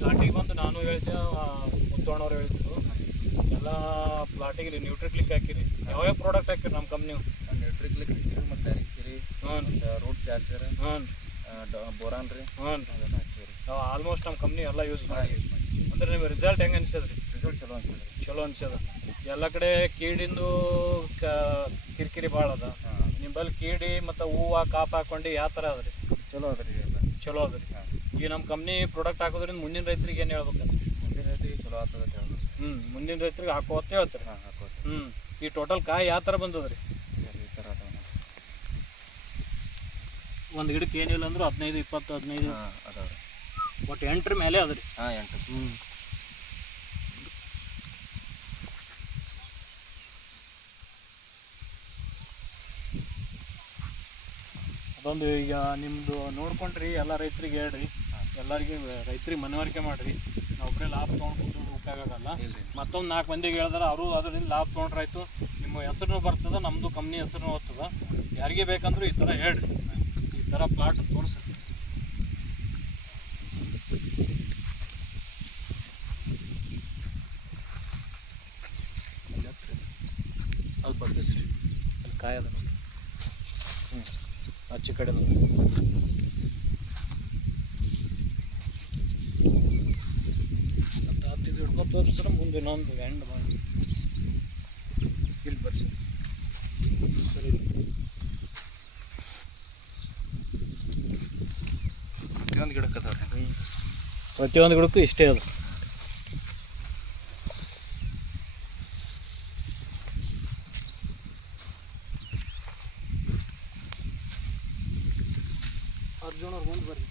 ಪ್ಲಾಟಿಗೆ ಬಂದು ನಾನು ಹೇಳ್ತೆ, ಮುತ್ತೋಣವ್ರು ಹೇಳ್ತಿದ್ರು ಎಲ್ಲ ಪ್ಲಾಟಿಗೆ ರೀ ನ್ಯೂಟ್ರಿಕ್ಲಿಕ್ ಹಾಕಿರಿ. ಯಾವ್ಯಾವ ಪ್ರಾಡಕ್ಟ್ ಹಾಕಿರಿ ನಮ್ಮ ಕಂಪ್ನಿ? ನ್ಯೂಟ್ರಿಕ್ಲಿಕ್ ಹಾಕಿರಿ, ಮತ್ತು ಎರಿಕ್ಸಿರಿ, ರೂಟ್ ಚಾರ್ಜರ್, ಬೋರಾನ್ ರೀ, ಅದೆಲ್ಲ ಹಾಕಿರಿ. ನಾವು ಆಲ್ಮೋಸ್ಟ್ ನಮ್ಮ ಕಂಪ್ನಿ ಎಲ್ಲ ಯೂಸ್ ಮಾಡಿ. ಅಂದ್ರೆ ನಿಮ್ಗೆ ರಿಸಲ್ಟ್ ಹೆಂಗೆ ಅನ್ಸದ್ರಿ? ರಿಸಲ್ಟ್ ಚಲೋ ಅನ್ಸದ. ಎಲ್ಲ ಕಡೆ ಕೀಡಿಂದು ಕಿರಿಕಿರಿ ಭಾಳ ಅದ. ನಿಮ್ಮಲ್ಲಿ ಕೀಡಿ ಮತ್ತು ಹೂವು ಕಾಪು ಹಾಕೊಂಡು ಯಾವ ಥರ ಅದ ರೀ? ಚಲೋ ಅದ ರೀ, ಎಲ್ಲ ಚಲೋ ಅದ ರೀ. ಈಗ ನಮ್ಮ ಕಂಪ್ನಿ ಪ್ರಾಡಕ್ಟ್ ಹಾಕೋದ್ರಿಂದ ಮುಂದಿನ ರೈತರಿಗೆ ಏನು ಹೇಳ್ಬೇಕು? ಮುಂದಿನ ರೈತರಿಗೆ ಚಲೋ ಆಗ್ತದೆ ಅಂತ ಹೇಳ್ಬೋದು. ಮುಂದಿನ ರೈತರಿಗೆ ಹಾಕೋತ್ತೆ ಹೇಳ್ತಾರೆ. ಹಾಕೋತ್ತೆ. ಈ ಟೋಟಲ್ ಕಾಯಿ ಯಾವ ಥರ ಬಂದದ ರೀ? ಈ ಥರ ಅದಾವ. ಒಂದು ಗಿಡಕ್ಕೆ ಏನಿಲ್ಲ ಅಂದ್ರೆ 15-20-15 ಅದಾವ ರೀ. ಒಟ್ಟು 8 ಮೇಲೆ ಅದ ರೀ. 8. ಅದೊಂದು ಈಗ ನಿಮ್ಮದು ನೋಡ್ಕೊಂಡ್ರಿ ಎಲ್ಲ ರೈತರಿಗೆ ಹೇಳ್ರಿ, ಎಲ್ಲರಿಗೆ ರೈತರಿಗೆ ಮನವರಿಕೆ ಮಾಡಿರಿ. ಒಬ್ಬರೇ ಲಾಭ ತೊಗೊಂಡು ಉಪಯೋಗ ಆಗಲ್ಲ. ಮತ್ತೊಂದು 4 ಮಂದಿಗೆ ಹೇಳಿದ್ರೆ ಅವರು ಅದರಿಂದ ಲಾಭ ತೊಗೊಂಡ್ರಾಯ್ತು. ನಿಮ್ಮ ಹೆಸರು ಬರ್ತದೆ, ನಮ್ಮದು ಕಂಪ್ನಿ ಹೆಸರು ಓದ್ತದೆ. ಯಾರಿಗೆ ಬೇಕಂದ್ರೂ ಈ ಥರ ಹೇಳ್ರಿ, ಈ ಥರ ಪ್ಲಾಟ್ ತೋರಿಸಿ. ಅದು ಬಗ್ಗಿಸ್ರಿ, ಅಲ್ಲಿ ಕಾಯಿ ಅದ ನೋಡಿ. ಆಚೆ ಕಡೆ ಹತ್ತಿದ್ದು ಹಿಡ್ಕೊಂಡು ತೋರಿಸ್ರೆ ಮುಂದೆ ಇನ್ನೊಂದು ಎಂಡ್ ಮಾಡಿ ಇಲ್ಲಿ ಬರ್ರಿ. ಸರಿ, ಪ್ರತಿಯೊಂದು ಗಿಡಕ್ಕೆ ಅದಾವ ರೀ. ಪ್ರತಿಯೊಂದು ಗಿಡಕ್ಕೂ ಇಷ್ಟೇ ಅದು. ಅರ್ಜುನ್ ಅವ್ರು ಮುಂದೆ ಬರ್ರಿ.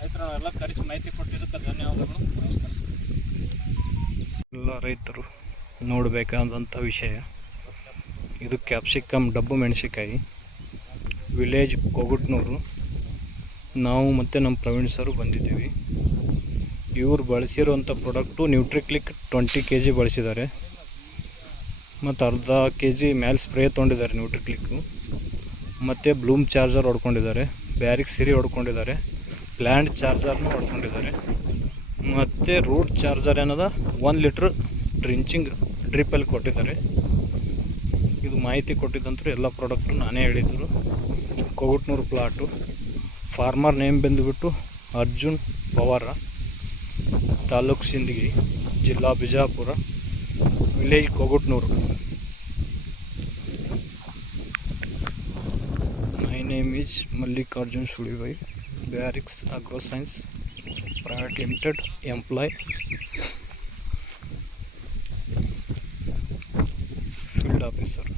ಆಯ್ತು, ನಾವೆಲ್ಲ ಕರೆಸಿ ಮಾಹಿತಿ ಕೊಟ್ಟಿದ್ದಕ್ಕೆ ಧನ್ಯವಾದಗಳು. ನಮಸ್ಕಾರ. ಎಲ್ಲ ರೈತರು ನೋಡಬೇಕಾದಂಥ ವಿಷಯ ಇದು. ಕ್ಯಾಪ್ಸಿಕಮ್ ಡಬ್ಬು ಮೆಣಸಿಕಾಯಿ, ವಿಲೇಜ್ ಕೊಗುಟ್ನೂರು. ನಾವು ಮತ್ತು ನಮ್ಮ ಪ್ರವೀಣ್ ಸರು ಬಂದಿದ್ದೀವಿ. ಇವರು ಬಳಸಿರುವಂಥ ಪ್ರಾಡಕ್ಟು ನ್ಯೂಟ್ರಿಕ್ಲಿಕ್ 20 kg ಬಳಸಿದ್ದಾರೆ, ಮತ್ತು ಅರ್ಧ kg ಮ್ಯಾಲ್ ಸ್ಪ್ರೇ ತೊಗೊಂಡಿದ್ದಾರೆ ನ್ಯೂಟ್ರಿಕ್ಲಿಕ್ಕು, ಮತ್ತು ಬ್ಲೂಮ್ ಚಾರ್ಜರ್ ಹೊಡ್ಕೊಂಡಿದ್ದಾರೆ, ಬ್ಯಾರಿಕ್ ಸಿರಿ ಹೊಡ್ಕೊಂಡಿದ್ದಾರೆ, ಪ್ಲ್ಯಾಂಟ್ ಚಾರ್ಜರ್ನೂ ಹೊಡ್ಕೊಂಡಿದ್ದಾರೆ, ಮತ್ತು ರೂಟ್ ಚಾರ್ಜರ್ ಏನದ 1 ಲೀಟ್ರ್ ಡ್ರಿಂಚಿಂಗ್ ಡ್ರಿಪ್ಪಲ್ಲಿ ಕೊಟ್ಟಿದ್ದಾರೆ. ಇದು ಮಾಹಿತಿ ಕೊಟ್ಟಿದ್ದಂತೂ ಎಲ್ಲ ಪ್ರಾಡಕ್ಟು ನಾನೇ ಹೇಳಿದ್ರು. ಕೊಗುಟ್ನೂರು ಪ್ಲಾಟು. ಫಾರ್ಮರ್ ನೇಮ್ ಬಂದುಬಿಟ್ಟು ಅರ್ಜುನ್ ಪವಾರ, ತಾಲೂಕು ಸಿಂದಗಿ, ಜಿಲ್ಲಾ Bijapur, village Kogutnur. My name is Mallikarjun Sulibai, Barrix agro science private limited employee, field officer.